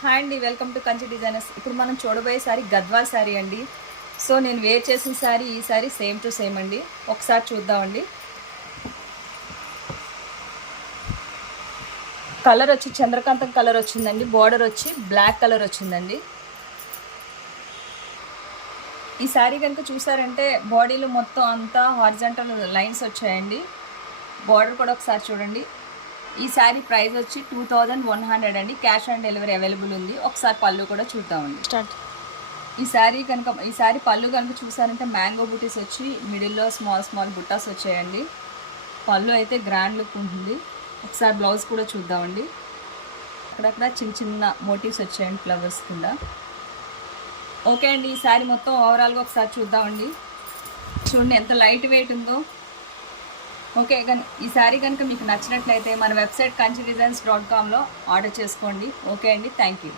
Hi అండి, welcome to Kanchi designers. ఇప్పుడు మనం చూడబోయే సారీ గద్వాల్ శారీ అండి. సో నేను వేర్ చేసిన శారీ ఈ శారీ సేమ్ టు సేమ్ అండి. ఒకసారి చూద్దామండి. కలర్ వచ్చి చంద్రకాంతం కలర్ వచ్చిందండి. బార్డర్ వచ్చి బ్లాక్ కలర్ వచ్చిందండి. ఈ శారీ కనుక చూసారంటే బాడీలో మొత్తం అంతా హారిజాంటల్ లైన్స్ వచ్చాయండి. బార్డర్ కూడా ఒకసారి చూడండి. ఈ శారీ ప్రైస్ వచ్చి 2100 అండి. క్యాష్ ఆన్ డెలివరీ అవైలబుల్ ఉంది. ఒకసారి పళ్ళు కూడా చూద్దామండి. ఈ శారీ పళ్ళు కనుక చూసారంటే మ్యాంగో బుటీస్ వచ్చి మిడిల్లో స్మాల్ బుట్టాస్ వచ్చాయండి. పళ్ళు అయితే గ్రాండ్ లుక్ ఉంటుంది. ఒకసారి బ్లౌజ్ కూడా చూద్దామండి. అక్కడక్కడ చిన్న మోటివ్స్ వచ్చాయండి ఫ్లవర్స్ కింద. ఓకే అండి, ఈ శారీ మొత్తం ఓవరాల్గా ఒకసారి చూద్దామండి. చూడండి ఎంత లైట్ వెయిట్ ఉందో. ఓకే, ఈ శారీ కనుక మీకు నచ్చినట్లయితే మన వెబ్సైట్ kanchidesigns.com ఆర్డర్ చేసుకోండి. ఓకే అండి, థ్యాంక్ యూ.